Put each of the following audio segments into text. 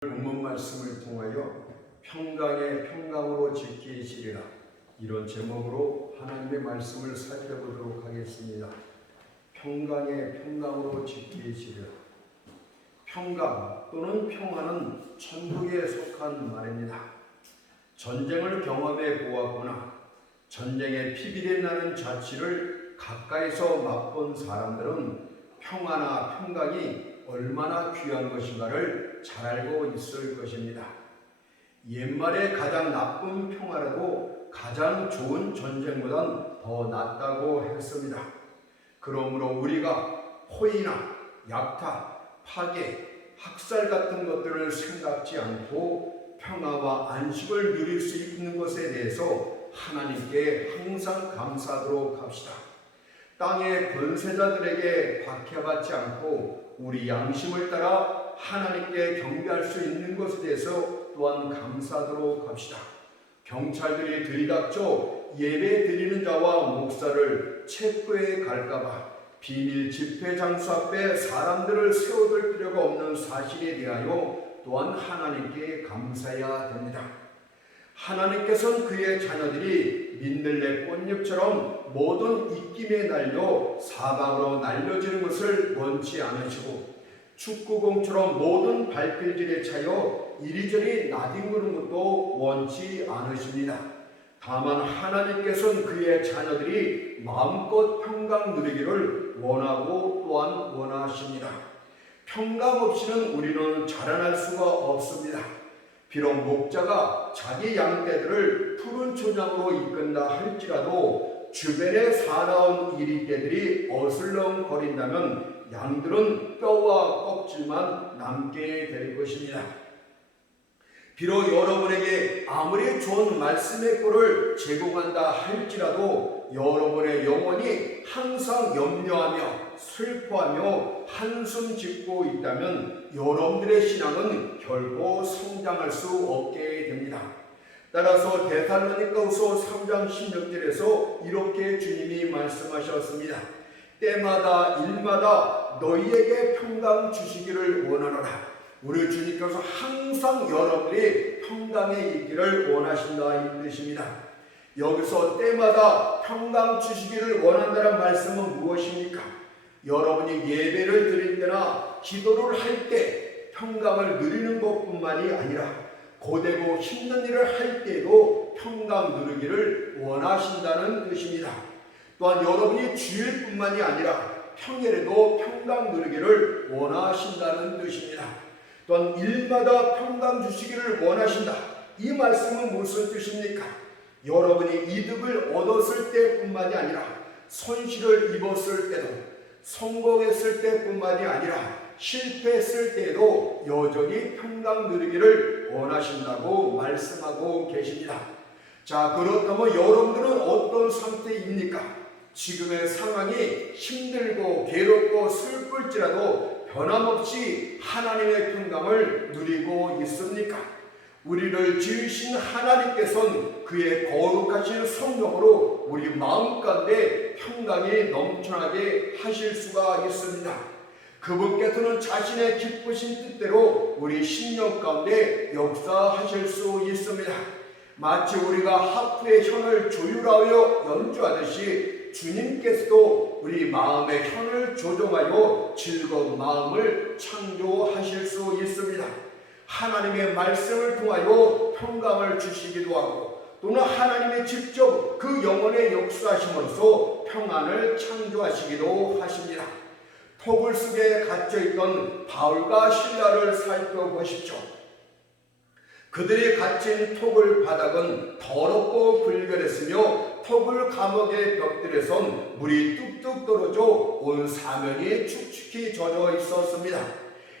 본문 말씀을 통하여 평강의 평강으로 지키시리라, 이런 제목으로 하나님의 말씀을 살펴보도록 하겠습니다. 평강의 평강으로 지키시리라. 평강 또는 평화는 천국에 속한 말입니다. 전쟁을 경험해 보았거나 전쟁의 피비린 나는 자취를 가까이서 맛본 사람들은 평화나 평강이 얼마나 귀한 것인가를 잘 알고 있을 것입니다. 옛말에 가장 나쁜 평화라도 가장 좋은 전쟁보단 더 낫다고 했습니다. 그러므로 우리가 포위나 약탈, 파괴, 학살 같은 것들을 생각지 않고 평화와 안식을 누릴 수 있는 것에 대해서 하나님께 항상 감사하도록 합시다. 땅의 권세자들에게 박해받지 않고 우리 양심을 따라 하나님께 경배할 수 있는 것에 대해서 또한 감사하도록 합시다. 경찰들이 들이닥쳐 예배 드리는 자와 목사를 체포해 갈까봐 비밀 집회 장소 앞에 사람들을 세워둘 필요가 없는 사실에 대하여 또한 하나님께 감사해야 됩니다. 하나님께서는 그의 자녀들이 민들레 꽃잎처럼 모든 입김에 날려 사방으로 날려지는 것을 원치 않으시고 축구공처럼 모든 발길질에 차여 이리저리 나뒹구는 것도 원치 않으십니다. 다만 하나님께서는 그의 자녀들이 마음껏 평강 누리기를 원하고 또한 원하십니다. 평강 없이는 우리는 자라날 수가 없습니다. 비록 목자가 자기 양떼들을 푸른 초장으로 이끈다 할지라도 주변에 사나운 이리떼들이 어슬렁거린다면 양들은 뼈와 껍질만 남게 될 것입니다. 비록 여러분에게 아무리 좋은 말씀의 꼴을 제공한다 할지라도 여러분의 영혼이 항상 염려하며 슬퍼하며 한숨 짓고 있다면 여러분들의 신앙은 결코 성장할 수 없게 됩니다. 따라서 데살로니가후서 3장 16절에서 이렇게 주님이 말씀하셨습니다. 때마다 일마다 너희에게 평강 주시기를 원하노라. 우리 주님께서 항상 여러분이 평강에 있기를 원하신다 이 뜻입니다. 여기서 때마다 평강 주시기를 원한다는 말씀은 무엇입니까? 여러분이 예배를 드릴 때나 기도를 할 때 평강을 누리는 것뿐만이 아니라 고되고 힘든 일을 할 때도 평강 누리기를 원하신다는 뜻입니다. 또한 여러분이 주일뿐만이 아니라 평일에도 평강 누리기를 원하신다는 뜻입니다. 또한 일마다 평강 주시기를 원하신다. 이 말씀은 무슨 뜻입니까? 여러분이 이득을 얻었을 때뿐만이 아니라 손실을 입었을 때도, 성공했을 때뿐만이 아니라 실패했을 때에도 여전히 평강 누리기를 원하신다고 말씀하고 계십니다. 자, 그렇다면 여러분들은 어떤 상태입니까? 지금의 상황이 힘들고 괴롭고 슬플지라도 변함없이 하나님의 평강을 누리고 있습니까? 우리를 지으신 하나님께서는 그의 거룩하신 성령으로 우리 마음 가운데 평강이 넘쳐나게 하실 수가 있습니다. 그분께서는 자신의 기쁘신 뜻대로 우리 심령 가운데 역사하실 수 있습니다. 마치 우리가 하프의 현을 조율하여 연주하듯이 주님께서도 우리 마음의 현을 조종하여 즐거운 마음을 창조하실 수 있습니다. 하나님의 말씀을 통하여 평강을 주시기도 하고 또는 하나님이 직접 그 영혼의 역사하심으로써 평안을 창조하시기도 하십니다. 토굴 속에 갇혀있던 바울과 실라를 살펴보십시오. 그들이 갇힌 토굴 바닥은 더럽고 불결했으며 토굴 감옥의 벽들에선 물이 뚝뚝 떨어져 온 사면이 축축히 젖어 있었습니다.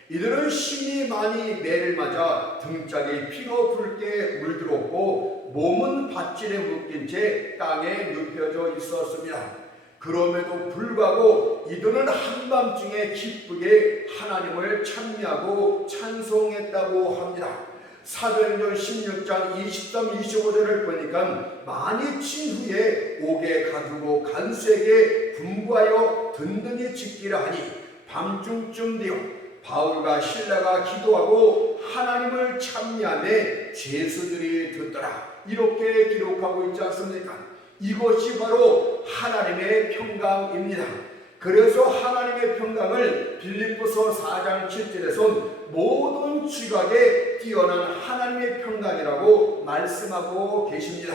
이들은 심히 많이 매를 맞아 등짝이 피로 붉게 물들었고 몸은 밧줄에 묶인 채 땅에 눕혀져 있었습니다. 그럼에도 불구하고 이들은 한밤중에 기쁘게 하나님을 찬미하고 찬송했다고 합니다. 사도행전 16장 23, 25절을 보니까 많이 친 후에 옥에 가두고 간수에게 분부하여 든든히 지키라 하니 밤중쯤 되어 바울과 실라가 기도하고 하나님을 찬미하며 죄수들이 듣더라. 이렇게 기록하고 있지 않습니까? 이것이 바로 하나님의 평강입니다. 그래서 하나님의 평강을 빌립보서 4장 7절에서 모든 지각에 뛰어난 하나님의 평강이라고 말씀하고 계십니다.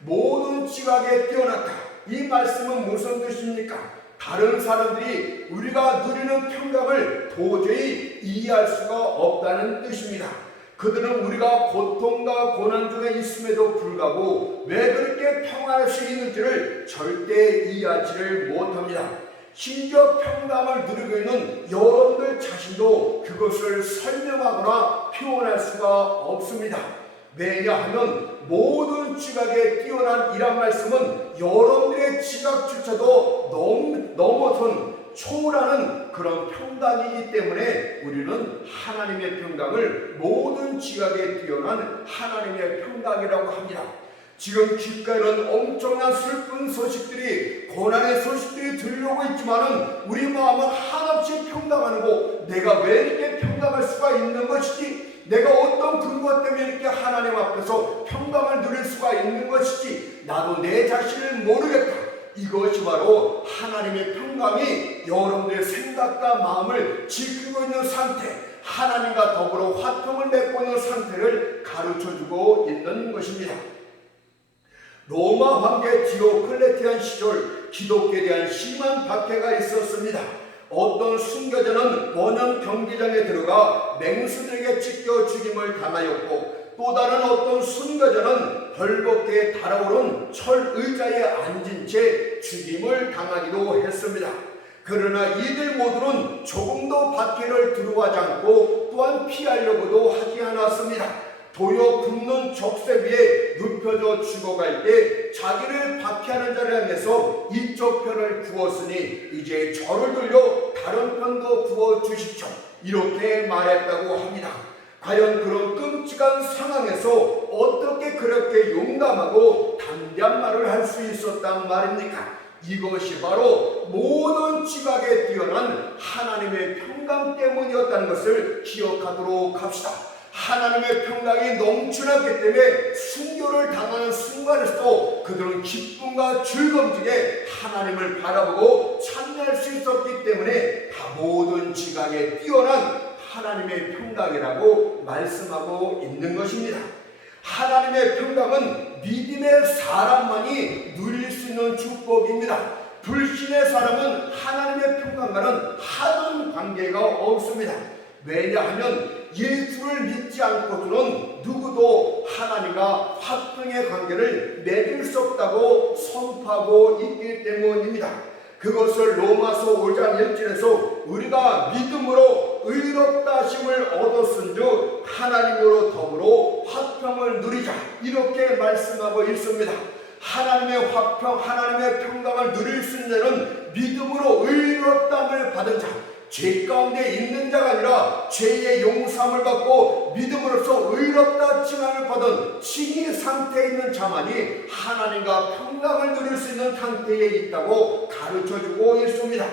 모든 지각에 뛰어났다. 이 말씀은 무슨 뜻입니까? 다른 사람들이 우리가 누리는 평강을 도저히 이해할 수가 없다는 뜻입니다. 그들은 우리가 고통과 고난 중에 있음에도 불구하고 왜 그렇게 평안할 수 있는지를 절대 이해하지를 못합니다. 심지어 평강을 누리고 있는 여러분들 자신도 그것을 설명하거나 표현할 수가 없습니다. 왜냐하면 모든 지각에 뛰어난 이란 말씀은 여러분들의 지각조차도 넘어선 초월하는 그런 평강이기 때문에 우리는 하나님의 평강을 모든 지각에 뛰어난 하나님의 평강이라고 합니다. 지금 귓가에는 엄청난 슬픈 소식들이, 고난의 소식들이 들려오고 있지만은 우리 마음은 한없이 평강하고, 내가 왜 이렇게 평강할 수가 있는 것이지? 내가 어떤 근거 때문에 이렇게 하나님 앞에서 평강을 누릴 수가 있는 것이지? 나도 내 자신을 모르겠다. 이것이 바로 하나님의 평강이 여러분들의 생각과 마음을 지키고 있는 상태, 하나님과 더불어 화평을 맺고 있는 상태를 가르쳐주고 있는 것입니다. 로마 황제 디오클레티안 시절 기독교에 대한 심한 박해가 있었습니다. 어떤 순교자는 원형 경기장에 들어가 맹수들에게 찢겨 죽임을 당하였고, 또 다른 어떤 순교자는 벌겋게 달아오른 철 의자에 앉은 채 죽임을 당하기도 했습니다. 그러나 이들 모두는 조금도 박해를 두려워하지 않고 또한 피하려고도 하지 않았습니다. 도요 굽는 적색 위에 눕혀져 죽어갈 때 자기를 박해하는 자를 향해서 이쪽 편을 구웠으니 이제 저를 돌려 다른 편도 구워 주십시오. 이렇게 말했다고 합니다. 과연 그런 끔찍한 상황에서 어떻게 그렇게 용감하고 담대한 말을 할 수 있었단 말입니까? 이것이 바로 모든 지각에 뛰어난 하나님의 평강 때문이었다는 것을 기억하도록 합시다. 하나님의 평강이 넘쳐났기 때문에 순교를 당하는 순간에서도 그들은 기쁨과 즐거움 중에 하나님을 바라보고 찬미할 수 있었기 때문에 다 모든 지각에 뛰어난 하나님의 평강이라고 말씀하고 있는 것입니다. 하나님의 평강은 믿음의 사람만이 누릴 수 있는 축복입니다. 불신의 사람은 하나님의 평강과는 하등 관계가 없습니다. 왜냐하면 예수를 믿지 않고서는 누구도 하나님과 화평의 관계를 맺을 수 없다고 선포하고 있기 때문입니다. 그것을 로마서 5장 1절에서 우리가 믿음으로 의롭다 하심을 얻었은즉 하나님으로 더불어 화평을 누리자, 이렇게 말씀하고 있습니다. 하나님의 화평, 하나님의 평강을 누릴 수 있는 자는 믿음으로 의롭다함을 받은 자, 죄 가운데 있는 자가 아니라 죄의 용서함을 받고 믿음으로써 의롭다 칭함을 받은 칭의 상태에 있는 자만이 하나님과 평강을 누릴 수 있는 상태에 있다고 가르쳐주고 있습니다.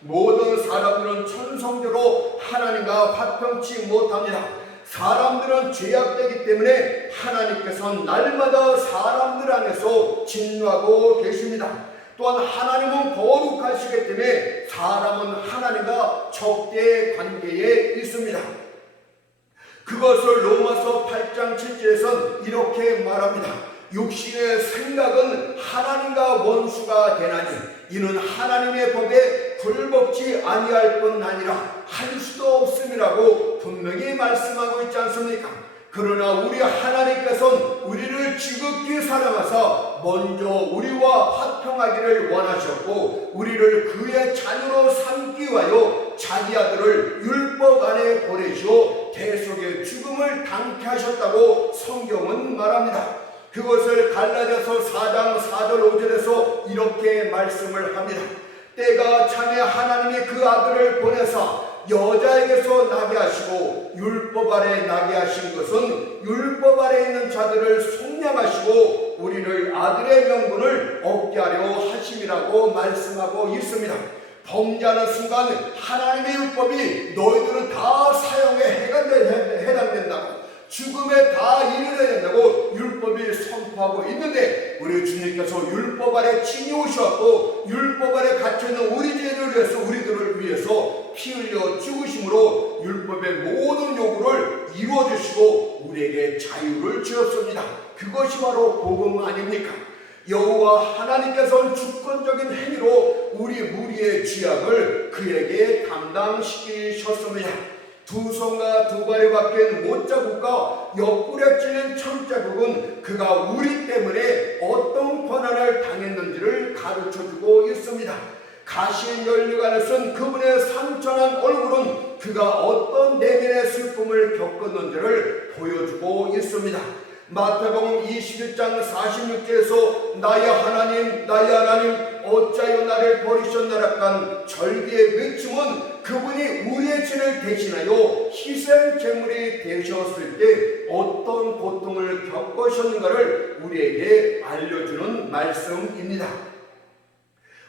모든 사람들은 천성대로 하나님과 화평치 못합니다. 사람들은 죄악되기 때문에 하나님께서는 날마다 사람들 안에서 진노하고 계십니다. 또한 하나님은 거룩하시기 때문에 사람은 하나님과 적대의 관계에 있습니다. 그것을 로마서 8장 7절에서는 이렇게 말합니다. 육신의 생각은 하나님과 원수가 되나니 이는 하나님의 법에 굴복지 아니할 뿐 아니라 할 수도 없음이라고 분명히 말씀하고 있지 않습니까? 그러나 우리 하나님께서는 우리를 지극히 사랑하사 먼저 우리와 화평하기를 원하셨고 우리를 그의 자녀로 삼기 위하여 자기 아들을 율법 안에 보내시어 대속의 죽음을 당케 하셨다고 성경은 말합니다. 그것을 갈라디아서 4장 4절 5절에서 이렇게 말씀을 합니다. 때가 차매 하나님이 그 아들을 보내사 여자에게서 나게 하시고 율법 아래 나게 하신 것은 율법 아래 있는 자들을 속량하시고 우리를 아들의 명분을 얻게 하려 하심이라고 말씀하고 있습니다. 범죄하는 순간 하나님의 율법이 너희들은 다 사형에 해당된다고, 죽음에 다 이르러야 된다고 율법이 선포하고 있는데, 우리 주님께서 율법 아래 친히 오셨고 율법 아래 갇혀있는 우리 죄를 위해서, 우리들을 위해서 피 흘려 죽으심으로 율법의 모든 요구를 이루어주시고 우리에게 자유를 주었습니다. 그것이 바로 복음 아닙니까? 여호와 하나님께서는 주권적인 행위로 우리 무리의 죄악을 그에게 담당시키셨습니다. 두 손과 두 발에 박힌 못자국과 옆구리에 찔린 천자국은 그가 우리 때문에 어떤 고난을 당했는지를 가르쳐주고 있습니다. 가시의 연류관을 쓴 그분의 상처난 얼굴은 그가 어떤 내면의 슬픔을 겪었는지를 보여주고 있습니다. 마태복음 21장 46절에서 나의 하나님 나의 하나님 어찌하여 나를 버리셨나라간 절기의 외침은 그분이 우리의 죄를 대신하여 희생 제물이 되셨을 때 어떤 고통을 겪으셨는가를 우리에게 알려주는 말씀입니다.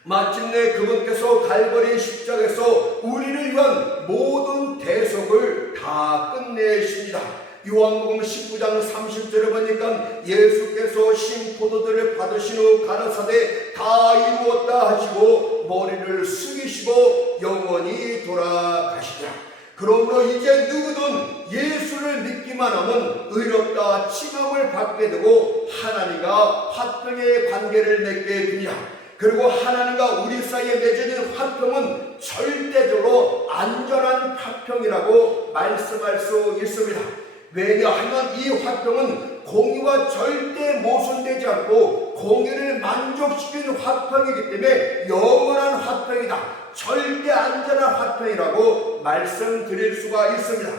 마침내 그분께서 갈보리 십자가에서 우리를 위한 모든 대속을 다 끝내십니다. 요한복음 19장 30절에 보니까 예수께서 신포도들을 받으신 후 가라사대 다 이루었다 하시고 머리를 숙이시고 영원히 돌아가시자. 그러므로 이제 누구든 예수를 믿기만 하면 의롭다 칭함을 받게 되고 하나님과 화평의 관계를 맺게 되니라. 그리고 하나님과 우리 사이에 맺어진 화평은 절대적으로 안전한 화평이라고 말씀할 수 있습니다. 왜냐하면 이 화평은 공의와 절대 모순되지 않고 공의를 만족시키는 화평이기 때문에 영원한 화평이다, 절대 안전한 화평이라고 말씀드릴 수가 있습니다.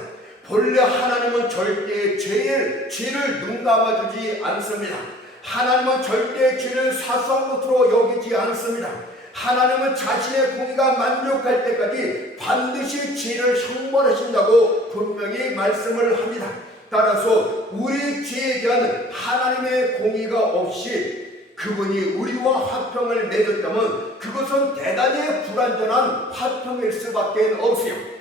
본래 하나님은 절대 죄를 눈 감아주지 않습니다. 하나님은 절대 죄를 사소한 것으로 여기지 않습니다. 하나님은 자신의 공의가 만족할 때까지 반드시 죄를 형벌하신다고 분명히 말씀을 합니다. 따라서 우리 죄에 대한 하나님의 공의가 없이 그분이 우리와 화평을 맺었다면 그것은 대단히 불완전한 화평일 수밖에 없어요.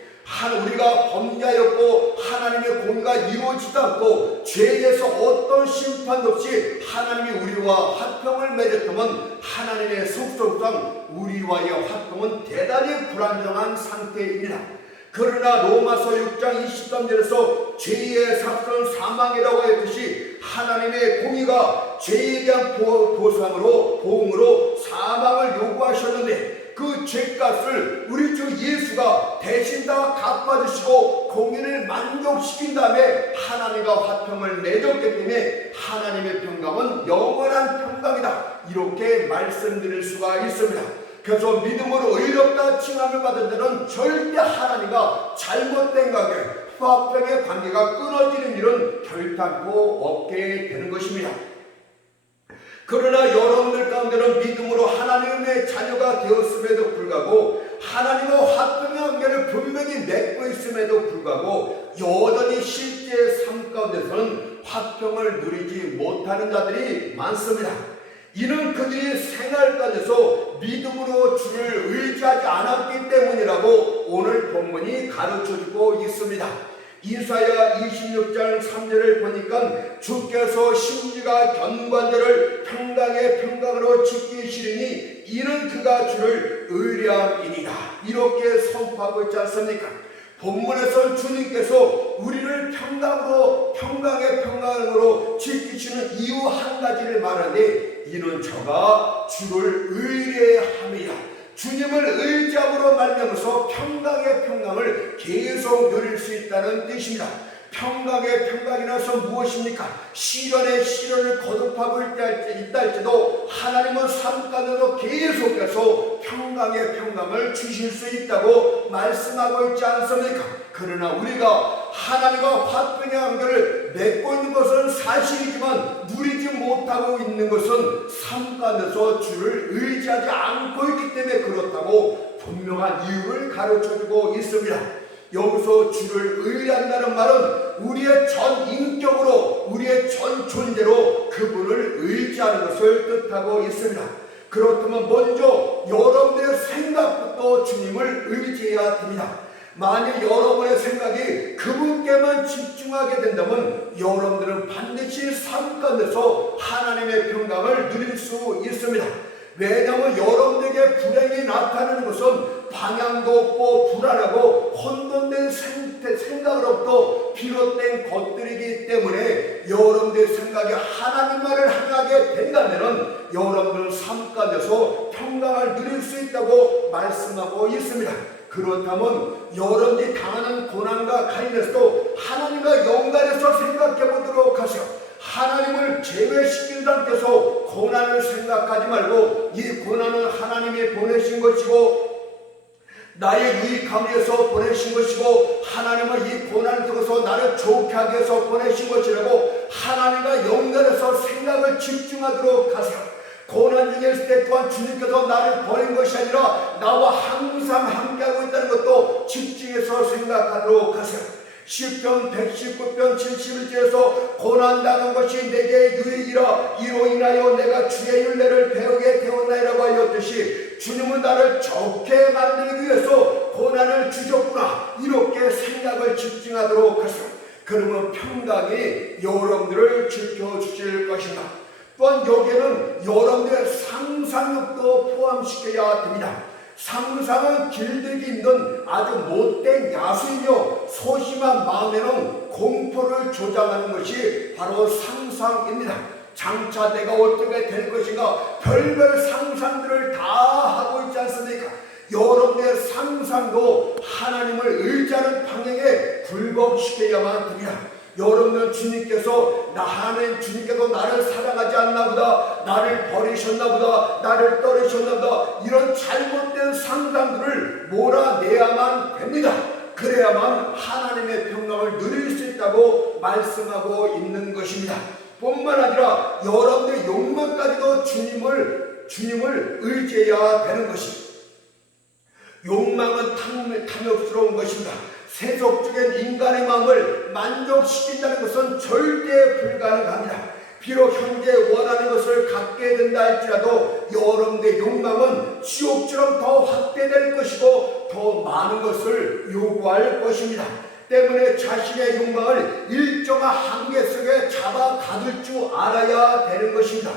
우리가 범죄하였고 하나님의 공의가 이루어지지 않고 죄에 대해서 어떤 심판도 없이 하나님이 우리와 화평을 맺었다면 하나님의 속성상 우리와의 화평은 대단히 불안정한 상태입니다. 그러나 로마서 6장 23절에서 죄의 삭은 사망이라고 했듯이 하나님의 공의가 죄에 대한 보응으로 사망을 요구하셨는데 그 죄값을 우리 주 예수가 대신 다 갚아주시고 공의를 만족시킨 다음에 하나님과 화평을 맺었기 때문에 하나님의 평강은 영원한 평강이다, 이렇게 말씀드릴 수가 있습니다. 그래서 믿음으로 의롭다 칭함을 받은 자는 절대 하나님과 잘못된 관계, 화평의 관계가 끊어지는 일은 결단코 없게 되는 것입니다. 그러나 여러분들 가운데는 믿음으로 하나님의 자녀가 되었음에도 불구하고 하나님과 화평의 관계를 분명히 맺고 있음에도 불구하고 여전히 실제 삶 가운데서는 화평을 누리지 못하는 자들이 많습니다. 이는 그들이 생활 가운데서 믿음으로 주를 의지하지 않았기 때문이라고 오늘 본문이 가르쳐주고 있습니다. 이사야 26장 3절을 보니까 주께서 심지가 견관자를 평강의 평강으로 지키시리니 이는 그가 주를 의뢰함이니라, 이렇게 선포하고 있지 않습니까? 본문에서 주님께서 우리를 평강의 평강으로 지키시는 이유 한 가지를 말하니 이는 저가 주를 의뢰함이라. 주님을 의지함으로 말미암아서 평강의 평강을 계속 누릴 수 있다는 뜻입니다. 평강의 평강이라서 무엇입니까? 시련의 시련을 거듭하고 있다 할지도 하나님은 삶 가운데서 계속해서 평강의 평강을 주실 수 있다고 말씀하고 있지 않습니까? 그러나 우리가 하나님과 화평의 관계를 맺고 있는 것은 사실이지만 누리지 못하고 있는 것은 삶 가운데서 주를 의지하지 않고 있기 때문에 그렇다고 분명한 이유를 가르쳐주고 있습니다. 여기서 주를 의뢰한다는 말은 우리의 전 인격으로, 우리의 전 존재로 그분을 의지하는 것을 뜻하고 있습니다. 그렇다면 먼저 여러분의 생각부터 주님을 의지해야 됩니다. 만약 여러분의 생각이 그분께만 집중하게 된다면 여러분들은 반드시 삶 가운데서 하나님의 평강을 누릴 수 있습니다. 왜냐하면 여러분에게 불행이 나타나는 것은 방향도 없고 불안하고 혼돈된 생각으로부터 비롯된 것들이기 때문에 여러분들의 생각이 하나님만을 향하게 된다면 여러분들은 삶 가운데서 평강을 누릴 수 있다고 말씀하고 있습니다. 그렇다면 여러분이 당하는 고난과 관련해서도 하나님과 연관해서 생각해 보도록 하세요. 하나님을 제외시킨 상태에서 고난을 생각하지 말고 이 고난은 하나님이 보내신 것이고 나의 유익함을 위해서 보내신 것이고 하나님은 이 고난을 통해서 나를 좋게 하기 위해서 보내신 것이라고 하나님과 연결해서 생각을 집중하도록 하세요. 고난 중에 있을 때 또한 주님께서 나를 버린 것이 아니라 나와 항상 함께하고 있다는 것도 집중해서 생각하도록 하세요. 시편 119편 71절에서 고난당한 것이 내게 유익이라 이로 인하여 내가 주의 율례를 배우게 되었나이라고 하였듯이 주님은 나를 좋게 만들기 위해서 고난을 주셨구나 이렇게 생각을 집중하도록 하세요. 그러면 평강이 여러분들을 지켜주실 것입니다. 또한 여기에는 여러분들의 상상력도 포함시켜야 됩니다. 상상은 길들이기 힘든 아주 못된 야수이며 소심한 마음에는 공포를 조장하는 것이 바로 상상입니다. 장차 내가 어떻게 될 것인가 별별 상상들을 다 하고 있지 않습니까? 여러분의 상상도 하나님을 의지하는 방향에 굴복시켜야만 됩니다. 여러분은 주님께서 주님께서 나를 사랑하지 않나 보다, 나를 버리셨나 보다, 나를 떠나셨나 보다 이런 잘못된 상상들을 몰아내야만 됩니다. 그래야만 하나님의 평강을 누릴 수 있다고 말씀하고 있는 것입니다. 뿐만 아니라 여러분의 욕망까지도 주님을 의지해야 되는 것입니다. 욕망은 탐욕스러운 것입니다. 세속적인 인간의 마음을 만족시킨다는 것은 절대 불가능합니다. 비록 현재 원하는 것을 갖게 된다 할지라도 여러분의 욕망은 지옥처럼 더 확대될 것이고 더 많은 것을 요구할 것입니다. 때문에 자신의 욕망을 일정한 한계 속에 잡아 가둘 줄 알아야 되는 것입니다.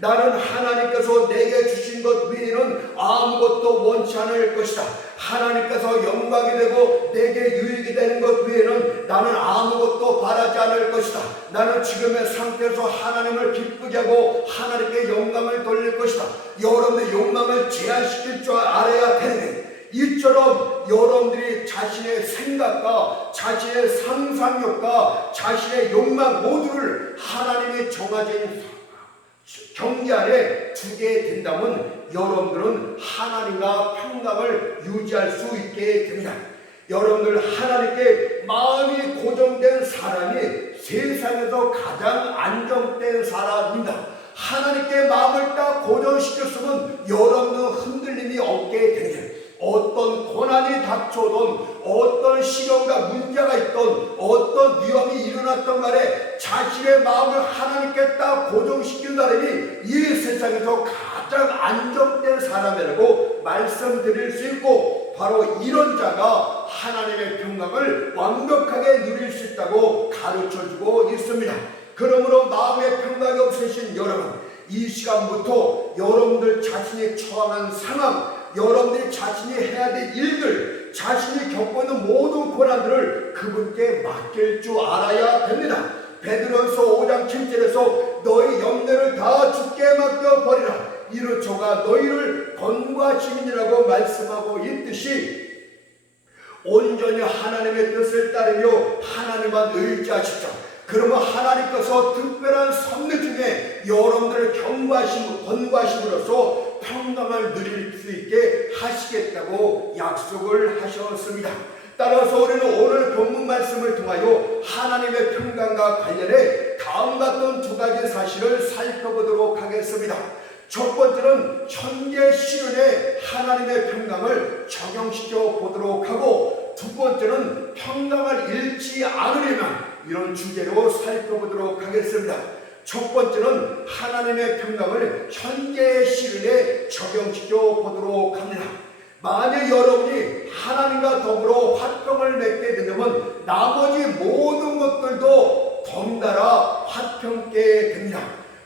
나는 하나님께서 내게 주신 것 외에는 아무것도 원치 않을 것이다. 하나님께서 영광이 되고 내게 유익이 되는 것 외에는 나는 아무것도 바라지 않을 것이다. 나는 지금의 상태에서 하나님을 기쁘게 하고 하나님께 영광을 돌릴 것이다. 여러분의 욕망을 제한시킬 줄 알아야 되는데 이처럼 여러분들이 자신의 생각과 자신의 상상력과 자신의 욕망 모두를 하나님이 정하신 경계 안에 두게 된다면 여러분들은 하나님과 평강을 유지할 수 있게 됩니다. 여러분들 하나님께 마음이 고정된 사람이 세상에서 가장 안정된 사람입니다. 하나님께 마음을 딱 고정시켰으면 여러분은 흔들림이 없게 됩니다. 어떤 고난이 닥쳐오던 어떤 시련과 문제가 있던 어떤 위험이 일어났던 간에 자신의 마음을 하나님께 딱 고정시킨 사람이 이 세상에서 가장 안정된 사람이라고 말씀드릴 수 있고 바로 이런 자가 하나님의 평강을 완벽하게 누릴 수 있다고 가르쳐주고 있습니다. 그러므로 마음의 평강이 없으신 여러분, 이 시간부터 여러분들 자신이 처한 상황, 여러분들이 자신이 해야 될 일들, 자신이 겪고 있는 모든 고난들을 그분께 맡길 줄 알아야 됩니다. 베드로전서 5장 7절에서 너희 염려를 다 주께 맡겨버리라. 이로 저가 너희를 권고하시니라고 말씀하고 있듯이 온전히 하나님의 뜻을 따르며 하나님만 의지하십시오. 그러면 하나님께서 특별한 선물 중에 여러분들을 권고하심으로써 평강을 누릴 수 있게 하시겠다고 약속을 하셨습니다. 따라서 우리는 오늘 본문 말씀을 통하여 하나님의 평강과 관련해 다음 같은 두 가지 사실을 살펴보도록 하겠습니다. 첫 번째는 현재 시련에 하나님의 평강을 적용시켜 보도록 하고, 두 번째는 평강을 잃지 않으려면 이런 주제로 살펴보도록 하겠습니다. 첫 번째는 하나님의 평강을 현재의 시간에 적용시켜 보도록 합니다. 만약 여러분이 하나님과 더불어 화평을 맺게 된다면 나머지 모든 것들도 덩달아 화평케 됩니다.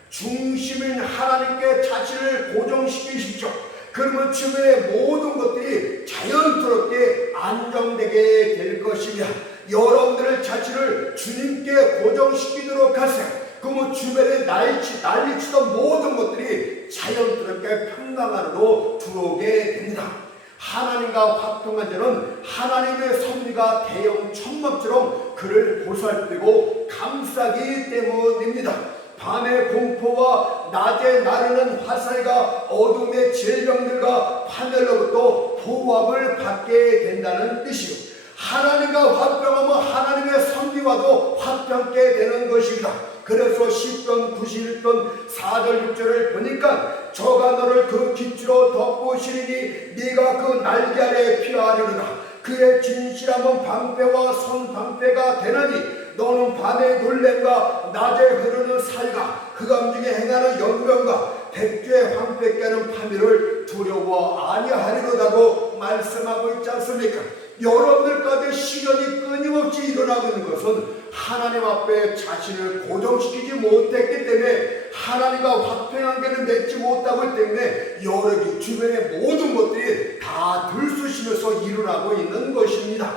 중심인 하나님께 자신을 고정시키십시오. 그러면 주변의 모든 것들이 자연스럽게 안정되게 될 것입니다. 여러분들의 자신을 주님께 고정시키도록 하세요. 그러면 주변에 난리치던 모든 것들이 자연스럽게 평강 안으로 들어오게 됩니다. 하나님과 화평한 자는 하나님의 섭리가 대형 천막처럼 그를 보살피고 감싸기 때문입니다. 밤의 공포와 낮에 나르는 화살과 어둠의 질병들과 파멸로부터 보호함을 받게 된다는 뜻이요. 하나님과 화평하면 하나님의 섭리와도 화평케 되는 것입니다. 그래서 10편 91편 4절 6절을 보니까 저가 너를 그 깃으로 덮으시리니 네가 그 날개 아래 피하리로다. 그의 진실함은 방패와 손방패가 되나니 너는 밤의 놀램과 낮에 흐르는 살과 흑암 중에 행하는 연병과 백주의 황폐케 하는 파멸을 두려워 아니하리로다고 말씀하고 있지 않습니까? 여러분들 가운데 시련이 끊임없이 일어나고 있는 것은 하나님 앞에 자신을 고정시키지 못했기 때문에 하나님과 화평관계를 맺지 못하고 있기 때문에 여러분 주변의 모든 것들이 다 들쑤시면서 일어나고 있는 것입니다.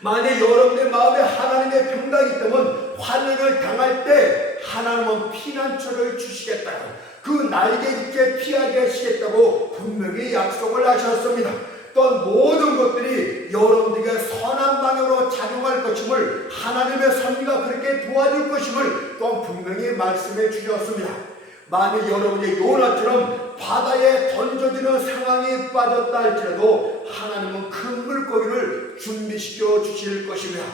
만약 여러분의 마음에 하나님의 평강이 있다면 환난을 당할 때 하나님은 피난처를 주시겠다고, 그 날개 밑에 피하게 하시겠다고 분명히 약속을 하셨습니다. 또한 모든 것들이 여러분들에게 선한 방향으로 작용할 것임을, 하나님의 섭리가 그렇게 도와줄 것임을 또한 분명히 말씀해 주셨습니다. 만약 여러분이 요나처럼 바다에 던져지는 상황이 빠졌다 할지라도 하나님은 큰 물고기를 준비시켜 주실 것입니다.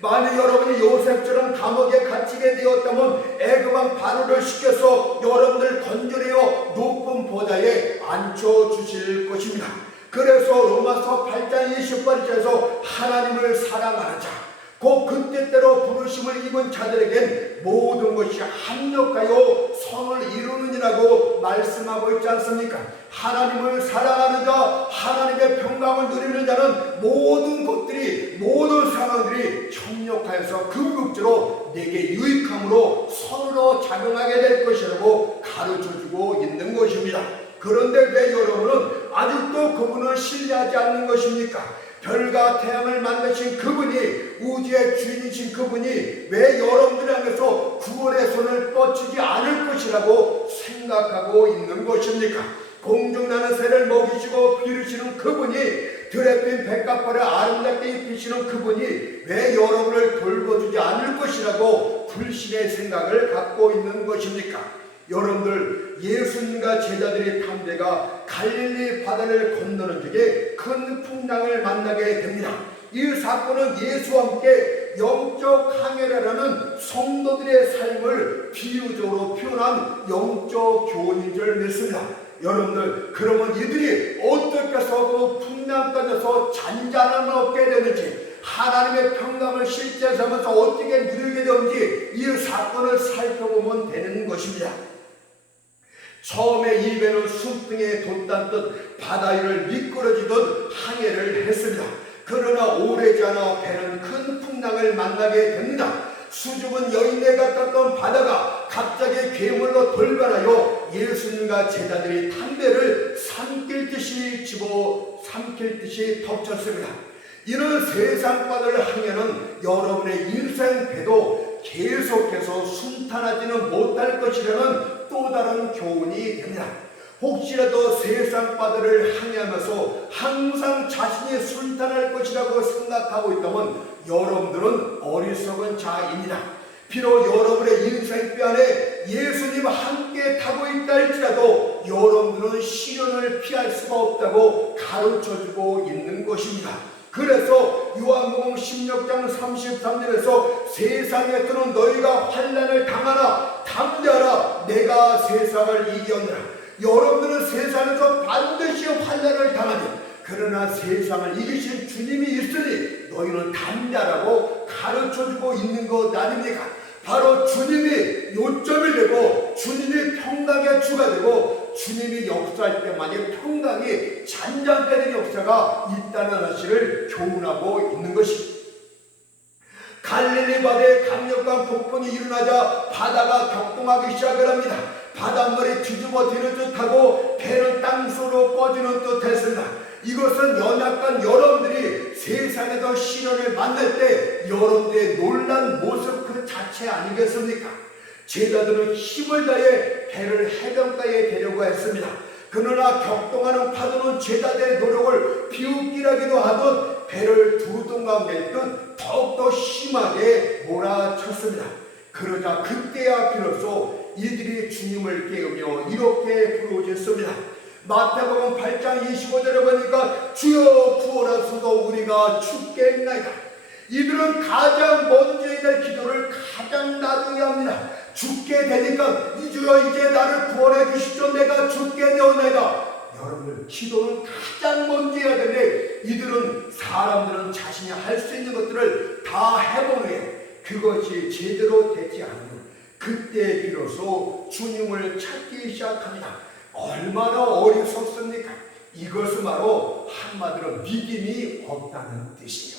만약 여러분이 요셉처럼 감옥에 갇히게 되었다면 애굽왕 바로를 시켜서 여러분들 건져내어 높은 보좌에 앉혀주실 것입니다. 그래서 로마서 8장 28절에서 하나님을 사랑하는 자, 곧 그 뜻대로 부르심을 입은 자들에겐 모든 것이 합력하여 선을 이루느니라고 말씀하고 있지 않습니까? 하나님을 사랑하는 자, 하나님의 평강을 누리는 자는 모든 것들이, 모든 상황들이 협력하여서 궁극적으로 내게 유익함으로 선으로 작용하게 될 것이라고 가르쳐주고 있는 것입니다. 그런데 왜 여러분은 아직도 그분을 신뢰하지 않는 것입니까? 별과 태양을 만드신 그분이, 우주의 주인이신 그분이 왜 여러분들 향해서 구원의 손을 뻗치지 않을 것이라고 생각하고 있는 것입니까? 공중 나는 새를 먹이시고 기르시는 그분이, 들에 핀 백합화를 아름답게 입히시는 그분이 왜 여러분을 돌보주지 않을 것이라고 불신의 생각을 갖고 있는 것입니까? 여러분들, 예수님과 제자들의 탐대가 갈릴리 바다를 건너는 중에 큰 풍랑을 만나게 됩니다. 이 사건은 예수와 함께 영적 항해라는 성도들의 삶을 비유적으로 표현한 영적 교훈인 줄 믿습니다. 여러분들, 그러면 이들이 어떻게 해서 그 풍랑 가운데서 잔잔함을 얻게 되는지, 하나님의 평강을 실제 삶에서 어떻게 누리게 되는지 이 사건을 살펴보면 되는 것입니다. 처음에 이 배는 숨등에 돛단듯 바다 위를 미끄러지듯 항해를 했습니다. 그러나 오래지 않아 배는 큰 풍랑을 만나게 됩니다. 수줍은 여인에 가깝던 바다가 갑자기 괴물로 돌변하여 예수님과 제자들이 탐배를 삼킬 듯이 덮쳤습니다. 이런 세상바다를 항해는 여러분의 인생 배도 계속해서 순탄하지는 못할 것이라는 또 다른 교훈이 됩니다. 혹시라도 세상 바다를 항해하면서 항상 자신이 순탄할 것이라고 생각하고 있다면 여러분들은 어리석은 자입니다. 비록 여러분의 인생뼈 안에 예수님 함께 타고 있다 할지라도 여러분들은 시련을 피할 수가 없다고 가르쳐주고 있는 것입니다. 그래서 요한복음 16장 33절에서 세상에서는 너희가 환난을 당하나 담대하라, 내가 세상을 이겼노라. 여러분들은 세상에서 반드시 환난을 당하니, 그러나 세상을 이기신 주님이 있으니 너희는 담대하라고 가르쳐주고 있는 것 아닙니까? 바로 주님이 요점을 내고 주님이 평강의 주가 되고 주님이 역사할 때만이 평강이 잔잔하게 된 역사가 있다는 사실을 교훈하고 있는 것입니다. 갈릴리 바다에 강력한 폭풍이 일어나자 바다가 격동하기 시작을 합니다. 바닷물이 뒤집어지는 듯하고 배는 땅속으로 꺼지는 듯 했습니다. 이것은 연약한 여러분들이 세상에서 시련을 만날 때 여러분들의 놀란 모습 그 자체 아니겠습니까? 제자들은 힘을 다해 배를 해변가에 데려가 했습니다. 그러나 격동하는 파도는 제자들의 노력을 비웃기라기도 하듯 배를 두 동강에 듯 더욱더 심하게 몰아쳤습니다. 그러자 그때야 비로소 이들이 주님을 깨우며 이렇게 부르짖습니다. 마태복음 8장 25절에 보니까 주여 구원하소서 우리가 죽겠나이다. 이들은 가장 먼저 해야 될 기도를 가장 나중에 합니다. 죽게 되니까 주여 이제 나를 구원해 주십시오. 내가 죽게 되었나이다. 여러분 기도는 가장 먼저 해야 되는데 이들은 사람들은 자신이 할 수 있는 것들을 다 해본 후에 그것이 제대로 되지 않으면 그때 비로소 주님을 찾기 시작합니다. 얼마나 어리석습니까? 이것은 바로 한마디로 믿음이 없다는 뜻이에요.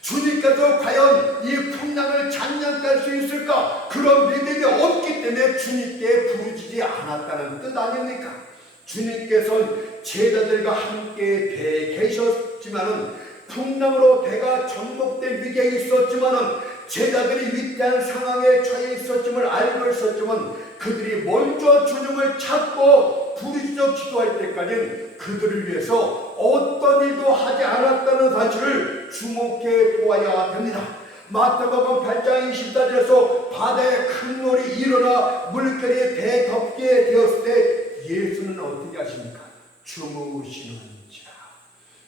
주님께서 과연 이 풍랑을 잔잔케 할 수 있을까? 그런 믿음이 없기 때문에 주님께 부르짖지 않았다는 뜻 아닙니까? 주님께서는 제자들과 함께 배에 계셨지만은 풍랑으로 배가 전복될 위기에 있었지만은 제자들이 위태한 상황에 처해 있었음을 알고 있었지만 그들이 먼저 주님을 찾고 부르짖어 기도할 때까지는 그들을 위해서 어떤 일도 하지 않았다는 사실을 주목해 보아야 됩니다. 마태복음 8장 24절에서 바다에 큰 물이 일어나 물결이 배 덮게 되었을 때 예수는 어떻게 하십니까? 주무시는지라.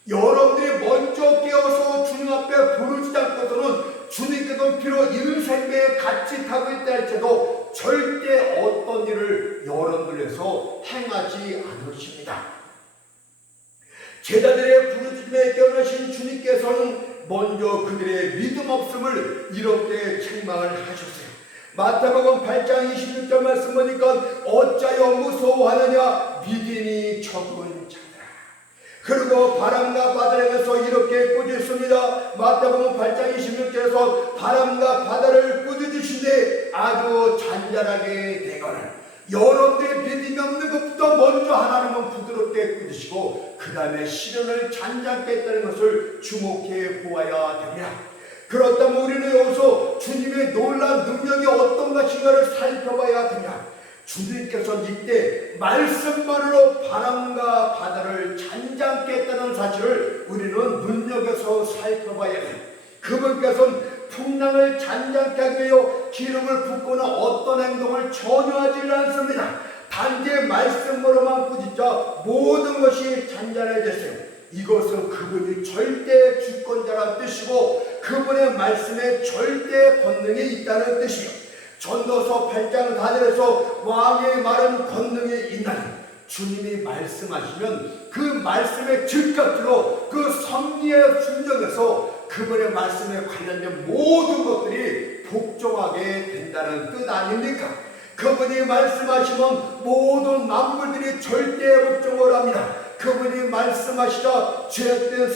여러분들이 먼저 깨어서 주님 앞에 부르짖지 않고서는 주님께서 비록 인생배에 같이 타고 있다 할지라도 절대 어떤 일을 여러분들에서 행하지 않으십니다. 제자들의 부르짖음에 깨어나신 주님께서는 먼저 그들의 믿음 없음을 이렇게 책망을 하셨어요. 마태복음 8장 26절 말씀 보니까 어찌하여 무서워하느냐 믿음이 적은 자들아. 그리고 바람과 바다를 향해서 이렇게 꾸짖습니다. 마태복음 8장 26절에서 바람과 바다를 꾸짖으시되 아주 잔잔하게 되거늘. 여러분들의 믿음이 없는 것부터 먼저 하나님은 부드럽게 꾸짖으시고 그 다음에 시련을 잔잔케 했다는 것을 주목해 보아야 됩니다. 그렇다면 우리는 여기서 주님의 놀라운 능력이 어떤 것인가를 살펴봐야 됩니다. 주님께서 이때 말씀만으로 바람과 바다를 잔잔케 했다는 사실을 우리는 눈여겨서 살펴봐야 해요. 그분께서는 풍랑을 잔잔케 하기 위하여 기름을 붓거나 어떤 행동을 전혀 하지 않습니다. 단지 말씀으로만 꾸짖자 모든 것이 잔잔해졌어요. 이것은 그분이 절대 주권자라는 뜻이고 그분의 말씀에 절대 권능이 있다는 뜻이요. 전도서 8장 4절에서 왕의 말은 권능이 있나니 주님이 말씀하시면 그 말씀에 즉각적으로 그 섭리에 순종해서 그분의 말씀에 관련된 모든 것들이 복종하게 된다는 뜻 아닙니까? 그분이 말씀하시면 모든 만물들이 절대 복종을 합니다. 그분이 말씀하시자 죄악된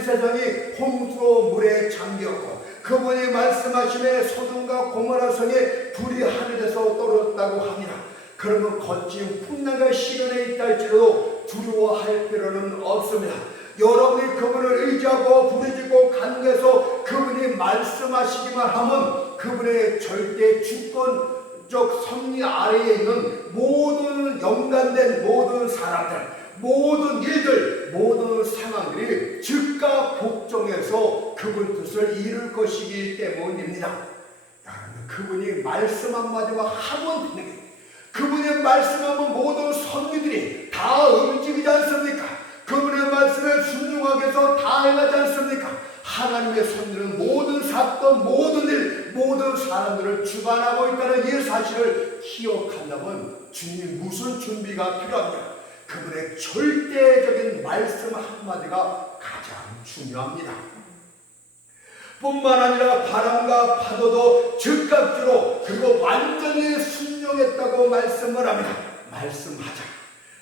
세상이 홍수로 물에 잠겼고 그분이 말씀하심에 소돔과 고모라 성에 불이 하늘에서 떨어졌다고 합니다. 그러면 거친 풍랑과 시련에 있다 할지라도 두려워할 필요는 없습니다. 여러분이 그분을 의지하고 부르짖고 간구해서 그분이 말씀하시기만 하면 그분의 절대 주권적 섭리 아래에 있는 모든 연관된 모든 사람들, 모든 일들, 모든 상황들이 즉각 복종해서 그분 뜻을 이룰 것이기 때문입니다. 여러분, 그분이 말씀 한마디와 하면 되는 거예요. 그분의 말씀하면 모든 섭리들이 다 움직이지 않습니까? 그분의 말씀에 순종하게 해서 다 행하지 않습니까? 하나님의 손들은 모든 사건, 모든 일, 모든 사람들을 주관하고 있다는 이 사실을 기억한다면 주님 무슨 준비가 필요합니까? 그분의 절대적인 말씀 한마디가 가장 중요합니다. 뿐만 아니라 바람과 파도 즉각적으로 그리고 완전히 순종했다고 말씀을 합니다. 말씀하자.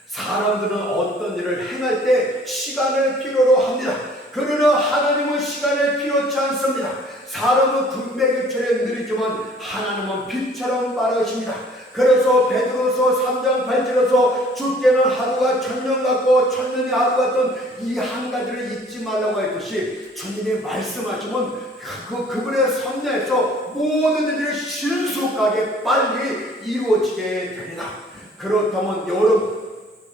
사람들은 어떤 일을 행할 때 시간을 필요로 합니다. 그러나 하나님은 시간을 필요치 않습니다. 사람은 군백일처럼 느리지만 하나님은 빛처럼 빠르십니다. 그래서 베드로서 3장 8절에서 주께는 하루가 천년 같고 천년이 하루 같던 이 한 가지를 잊지 말라고 했듯이 주님이 말씀하시면 그분의 섭리에서 모든 일이 신속하게 빨리 이루어지게 됩니다. 그렇다면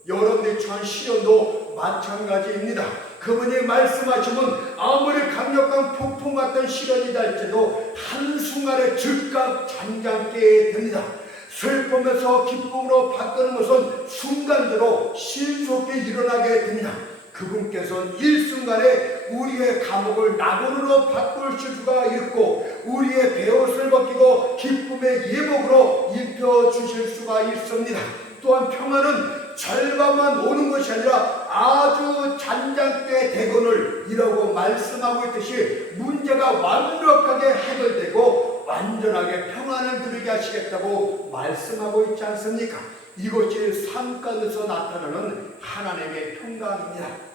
여러분들이 처한 시련도 마찬가지입니다. 그분이 말씀하시면 아무리 강력한 폭풍 같은 시련이 될지도 한순간에 즉각 잠잠게 됩니다. 슬픔에서 기쁨으로 바꾸는 것은 순간적으로 신속히 일어나게 됩니다. 그분께서는 일순간에 우리의 감옥을 낙원으로 바꾸실 수가 있고 우리의 베옷을 벗기고 기쁨의 예복으로 입혀주실 수가 있습니다. 또한 평안은 절반만 오는 것이 아니라 아주 잔잔게 대건을 이라고 말씀하고 있듯이 문제가 완벽하게 해결되고 완전하게 평안을 누리게 하시겠다고 말씀하고 있지 않습니까? 이것이 삶 가운데서 나타나는 하나님의 평강입니다.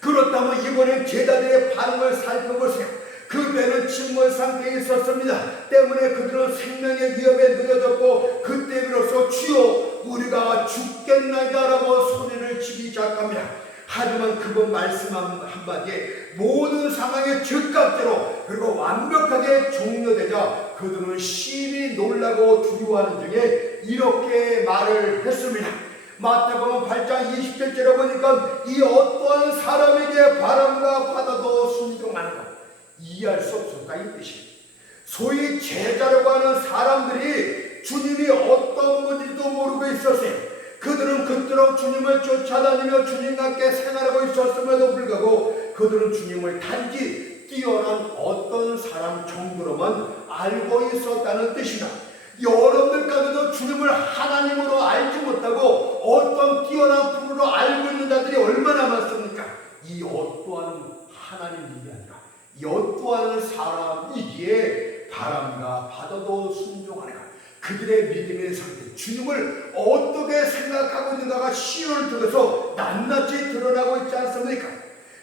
그렇다면 이번엔 제자들의 반응을 살펴보세요. 그 배는 침몰 상태에 있었습니다. 때문에 그들은 생명의 위협에 느려졌고 그때 비로소 주여 우리가 죽겠나이다라고 소리를 치기 시작합니다. 하지만 그분 말씀 한마디에 모든 상황이 즉각적으로 그리고 완벽하게 종료되자 그들은 심히 놀라고 두려워하는 중에 이렇게 말을 했습니다. 마태복음 8장 27절에 보니까 이 어떠한 사람에게 바람과 바다도 순종하는 것 이해할 수 없을까 이 뜻입니다. 소위 제자라고 하는 사람들이 주님이 어떤 분인지도 모르고 있었어요. 그들은 그토록 주님을 쫓아다니며 주님과 함께 생활하고 있었음에도 불구하고 그들은 주님을 단지 뛰어난 어떤 사람 정도로만 알고 있었다는 뜻입니다. 여러분들 가운데도 주님을 하나님으로 알지 못하고 어떤 뛰어난 분으로 알고 있는 자들이 얼마나 많습니까? 이 어떠한 하나님이 아니라 이 어떠한 사람이기에 바람과 바다도 순종하리라. 그들의 믿음의 상태, 주님을 어떻게 생각하고 있는가가 시련을 통해서 낱낱이 드러나고 있지 않습니까?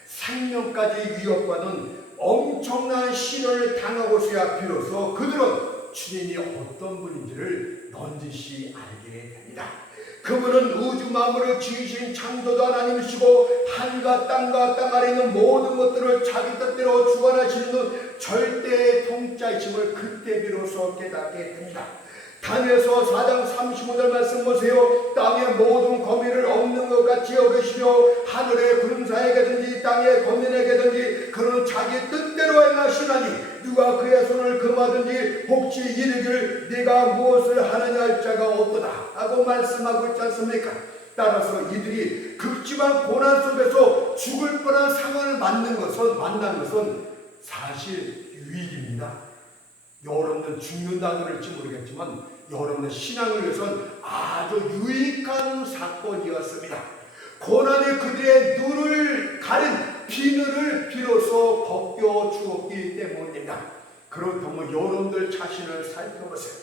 생명까지 위협받은 엄청난 시련을 당하고서야 비로소 그들은 주님이 어떤 분인지를 넌지시 알게 됩니다. 그분은 우주 만물을 지으신 창조주 하나님이시고 하늘과 땅 아래 있는 모든 것들을 자기 뜻대로 주관하시는 절대 통짜이심을 그때 비로소 깨닫게 됩니다. 다니엘서 4장 35절 말씀 보세요. 땅의 모든 거미를 없는 것 같이 여기시며 하늘의 구름사에게든지 땅의 거민에게든지 그는 자기 뜻대로 행하시나니 누가 그의 손을 금하든지 혹시 이르기를 네가 무엇을 하느냐 할 자가 없도다 하고 말씀하고 있지 않습니까? 따라서 이들이 극심한 고난 속에서 죽을 뻔한 상황을 만난 것은 사실 유익입니다. 여러분은 죽는다고 그럴지 모르겠지만 여러분의 신앙을 위해서는 아주 유익한 사건이었습니다. 고난이 그들의 눈을 가린 비늘을 비로소 벗겨 주었기 때문입니다. 그렇다면 여러분들 자신을 살펴보세요.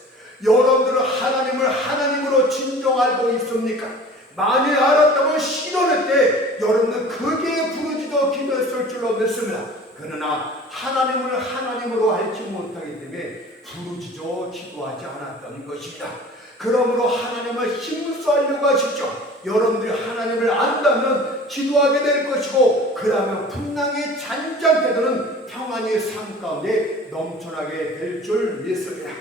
여러분들은 하나님을 하나님으로 진정 알고 있습니까? 만일 알았다면 시련할 때 여러분들 크게 부르짖어 기도했을 줄로 믿습니다. 그러나 하나님을 하나님으로 알지 못하기 때문에 부르짖어 기도하지 않았다는 것입니다. 그러므로 하나님을 힘써하려고 하십시오. 여러분들이 하나님을 안다면 기도하게 될 것이고 그러면 풍랑이 잔잔하게 되는 평안의 삶 가운데 넘쳐나게 될 줄 믿습니다.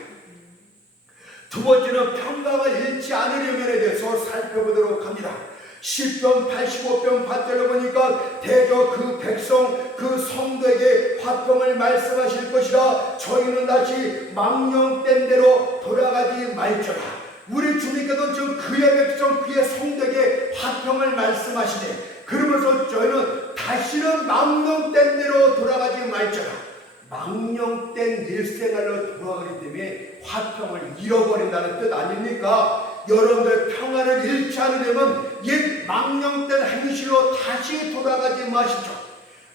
두 번째는 평강을 잃지 않으려면에 대해서 살펴보도록 합니다. 시편 85편 8절을 보니까 대저 그 백성 그 성도에게 화평을 말씀하실 것이라 저희는 다시 망령된 대로 돌아가지 말지어다. 우리 주님께서 지금 그의 백성 그의 성도에게 화평을 말씀하시네. 그러면서 저희는 다시는 망령된 대로 돌아가지 말지어다. 망령된 일생활로 돌아가기 때문에 화평을 잃어버린다는 뜻 아닙니까? 여러분들 평안을 잃지 않으려면 옛 망령된 행실로 다시 돌아가지 마십시오.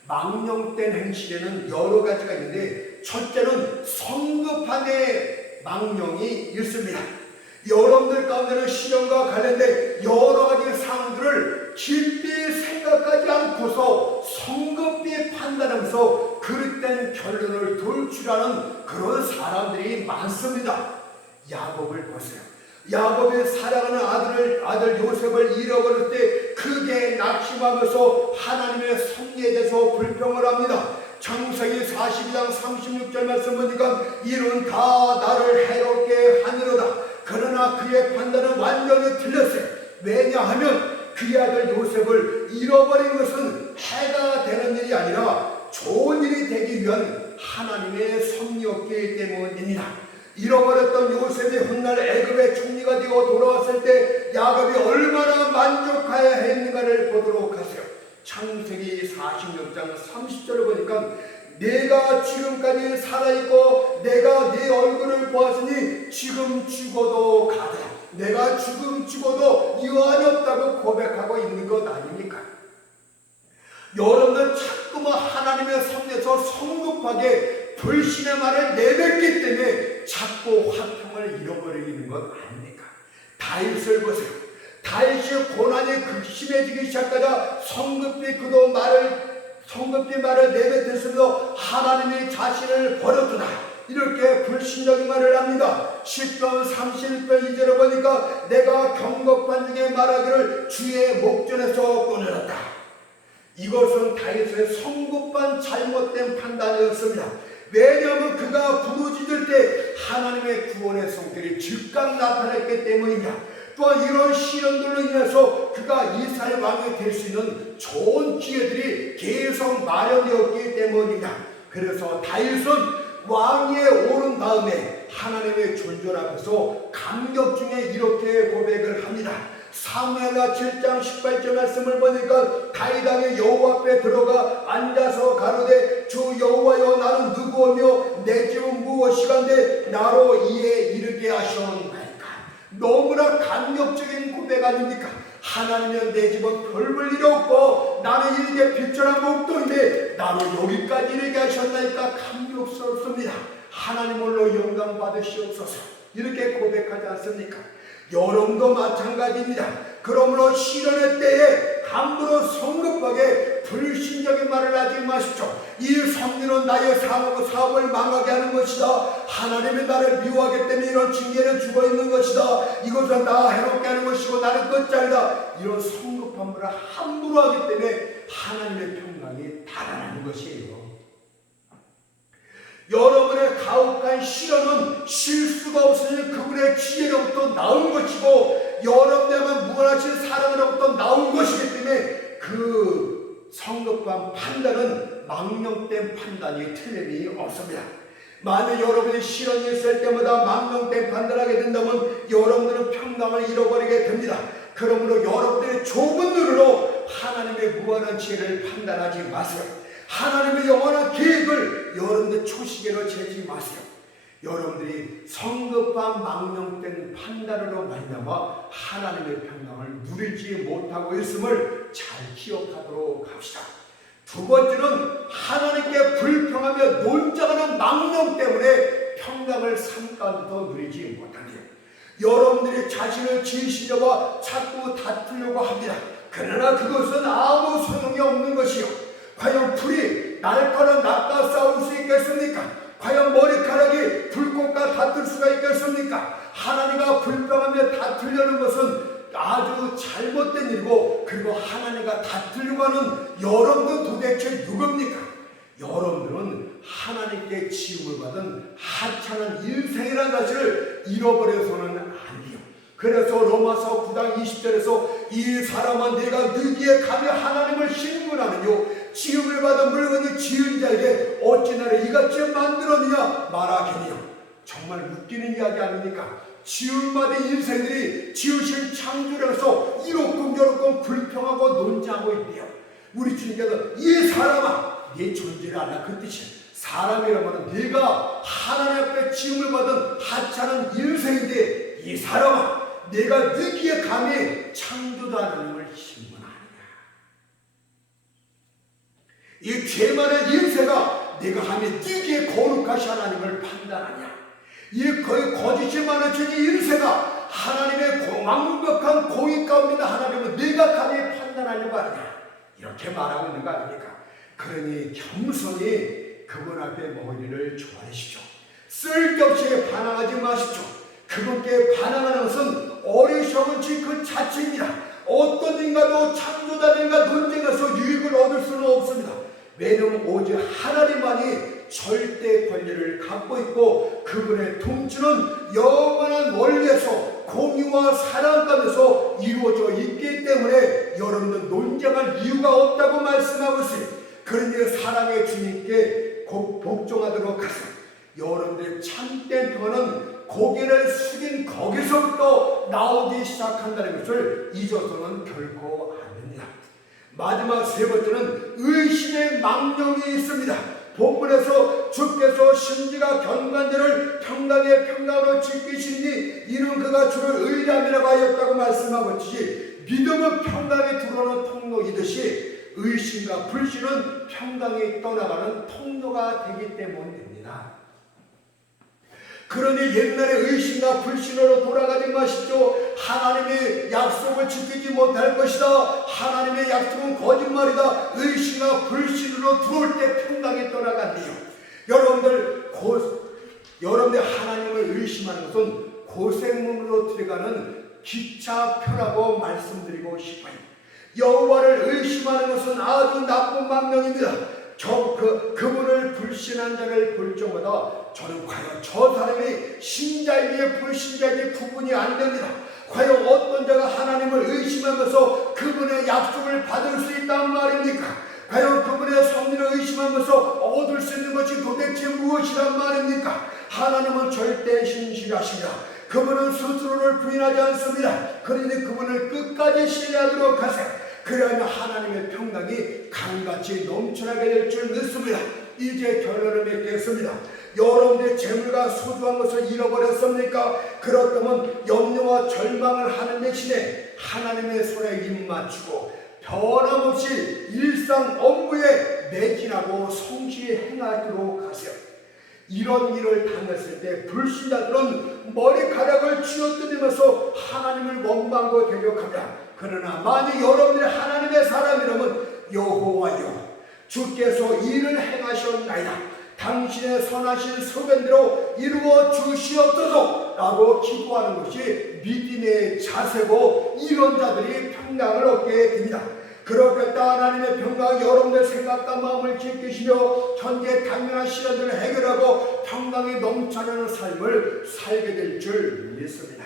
망령된 행실에는 여러 가지가 있는데 첫째는 성급함의 망령이 있습니다. 여러분들 가운데는 시련과 관련된 여러 가지 사항들을 깊이 생각하지 않고서 성급히 판단하면서 그릇된 결론을 돌출하는 그런 사람들이 많습니다. 야곱을 보세요. 야곱이 사랑하는 아들 요셉을 잃어버릴 때 크게 낙심하면서 하나님의 섭리에 대해서 불평을 합니다. 창세기 42장 36절 말씀 보니까 이는 다 나를 해롭게 하느로다. 그러나 그의 판단은 완전히 틀렸어요. 왜냐하면 그의 아들 요셉을 잃어버린 것은 해가 되는 일이 아니라 좋은 일이 되기 위한 하나님의 섭리였기 때문입니다. 잃어버렸던 요셉이 훗날 애굽의 총리가 되어 돌아왔을 때 야곱이 얼마나 만족하여 했는가를 보도록 하세요. 창세기 46장 30절을 보니까 내가 지금까지 살아있고 내가 네 얼굴을 보았으니 지금 죽어도 가자. 내가 지금 죽어도 여한이 없다고 고백하고 있는 것 아닙니까? 여러분들 자꾸만 하나님의 섭리에서 성급하게 불신의 말을 내뱉기 때문에 자꾸 화평을 잃어버리는 것 아닙니까? 다윗을 보세요. 다윗이 고난이 극심해지기 시작하자 성급히 말을 내뱉으면서 하나님이 자신을 버려두나 이렇게 불신적인 말을 합니다. 시편 31편 2절에 보니까 내가 경고한 중에 말하기를 주의 목전에서 끊어졌다. 이것은 다윗의 성급한 잘못된 판단이었습니다. 왜냐하면 그가 부르짖을 때 하나님의 구원의 손길이 즉각 나타났기 때문입니다. 또한 이런 시련들로 인해서 그가 이스라엘 왕이 될 수 있는 좋은 기회들이 계속 마련되었기 때문입니다. 그래서 다윗은 왕위에 오른 다음에 하나님의 존존 앞에서 감격 중에 이렇게 고백을 합니다. 사무엘하 7장 18절 말씀을 보니까 다윗 왕이 여호와 앞에 들어가 앉아서 가로되 주 여호와여 나는 누구오며 내 집은 무엇이간데 나로 이에 이르게 하시옵나이까. 너무나 감격적인 고백 아닙니까? 하나님은 내 집은 별 볼 일 없고 나는 이렇게 비천한 목동인데 나로 여기까지 이르게 하셨나이까. 감격스럽습니다. 하나님으로 영광 받으시옵소서. 이렇게 고백하지 않습니까? 여러분도 마찬가지입니다. 그러므로 시련의 때에 함부로 성급하게 불신적인 말을 하지 마십시오. 이 섭리는 나의 사업을 망하게 하는 것이다. 하나님이 나를 미워하기 때문에 이런 징계를 주고 있는 것이다. 이것은 나 해롭게 하는 것이고 나는 끝장이다. 이런 성급한 말을 함부로 하기 때문에 하나님의 평강이 달아나는 것이에요. 여러분의 가혹한 시련은 실수가 없으니 그분의 지혜로부터 나온 것이고 여러분에게만 무한하신 사랑으로부터 나온 것이기 때문에 그 성급한 판단은 망령된 판단이 틀림이 없습니다. 만약 여러분이 시련이 있을 때마다 망령된 판단을 하게 된다면 여러분들은 평강을 잃어버리게 됩니다. 그러므로 여러분들의 좁은 눈으로 하나님의 무한한 지혜를 판단하지 마세요. 하나님의 영원한 계획을 여러분들 초시계로 재지 마세요. 여러분들이 성급한 망령된 판단으로 말미암아 하나님의 평강을 누리지 못하고 있음을 잘 기억하도록 합시다. 두 번째는 하나님께 불평하며 논쟁하는 망령 때문에 평강을 삶 가운데도 누리지 못합니다. 여러분들이 자신을 지으시려고 자꾸 다투려고 합니다. 그러나 그것은 아무 소용이 없는 것이요. 과연 풀이 날카로운 낫과 싸울 수 있겠습니까? 과연 머리카락이 불꽃과 다툴 수가 있겠습니까? 하나님과 불평하며 다투려는 것은 아주 잘못된 일이고, 그리고 하나님과 다투려고 하는 여러분은 도대체 누굽니까? 여러분들은 하나님께 지음을 받은 하찮은 인생이라는 사실을 잃어버려서는 안 돼요. 그래서 로마서 9장 20절에서 이 사람은 내가 느기에 감히 하나님을 신문하느뇨 지음을 받은 물건이 지은 자에게 어찌 나를 이같이 만들었느냐 말하겠니요. 정말 웃기는 이야기 아닙니까? 지음받은 인생들이 지으신 창조력에서 이렇쿵저렇쿵 불평하고 논쟁하고 있대요. 우리 주님께서 이 사람아 네 존재를 알라 그 뜻이에요. 사람이라면 네가 하나님 앞에 지음을 받은 하찮은 인생인데 이 사람아 내가 느끼에 감히 창조도 하나님을 신문하느냐. 이 죄 많은 인생아 네가 하며 네게 거룩하신 하나님을 판단하냐? 이 거의 거짓이 많아진 이 인세가 하나님의 완벽한 공의 가운데 하나님은 네가 감히 판단하려고 하느냐? 이렇게 말하고 있는 거 아닙니까? 그러니 겸손히 그분 앞에 머리를 조아리십시오. 쓸데없이 반항하지 마십시오. 그분께 반항하는 것은 어리석은 짓 그 자체입니다. 어떤 인가도 창조자들과 논쟁에서 유익을 얻을 수는 없습니다. 왜냐하면 오직 하나님만이 절대 권리를 갖고 있고 그분의 통치는 영원한 원리에서 공의와 사랑 가운데서 이루어져 있기 때문에 여러분들 논쟁할 이유가 없다고 말씀하고 있습니다. 그러니 사랑의 주님께 복종하도록 하세요. 여러분들의 참된 평화는 고개를 숙인 거기서부터 나오기 시작한다는 것을 잊어서는 결코 안 됩니다. 마지막 세 번째는 의심의 망령이 있습니다. 본문에서 주께서 심지가 경관들을 평강의 평강으로 지키시니 이는 그가 주를 의람이라고 하였다고 말씀하고 있듯이 믿음은 평강에 들어오는 통로이듯이 의심과 불신은 평강에 떠나가는 통로가 되기 때문입니다. 그러니 옛날에 의심과 불신으로 돌아가지 마십시오. 하나님의 약속을 지키지 못할 것이다. 하나님의 약속은 거짓말이다. 의심과 불신으로 들어올 때 평강에 떠나간대요. 여러분들 하나님을 의심하는 것은 고생문으로 들어가는 기차표라고 말씀드리고 싶어요. 여호와를 의심하는 것은 아주 나쁜 망령입니다. 그분을 불신한 자를 볼 적마다 저는 과연 저 사람이 신자이니 불신자이니 구분이 안 됩니다. 과연 어떤 자가 하나님을 의심하면서 그분의 약속을 받을 수 있단 말입니까? 과연 그분의 섭리를 의심하면서 얻을 수 있는 것이 도대체 무엇이란 말입니까? 하나님은 절대 신실하십니다. 그분은 스스로를 부인하지 않습니다. 그러니 그분을 끝까지 신뢰하도록 하세요. 그러면 하나님의 평강이 강같이 넘쳐나게 될 줄 믿습니다. 이제 결론을 맺겠습니다. 여러분의 재물과 소중한 것을 잃어버렸습니까? 그렇다면 염려와 절망을 하는 대신에 하나님의 손에 입 맞추고 변함없이 일상 업무에 매진하고 성실히 행하도록 하세요. 이런 일을 당했을 때 불신자들은 머리카락을 쥐어뜯으면서 하나님을 원망하고 대적합니다. 그러나 만약 여러분들이 하나님의 사람이라면 여호와여 주께서 일을 행하셨나이다. 당신의 선하신 소견대로 이루어 주시옵소서 라고 기도하는 것이 믿음의 자세고 이런 자들이 평강을 얻게 됩니다. 그렇겠다. 하나님의 평강 여러분의 생각과 마음을 지키시며 현재 당면한 시련들을 해결하고 평강이 넘쳐나는 삶을 살게 될 줄 믿습니다.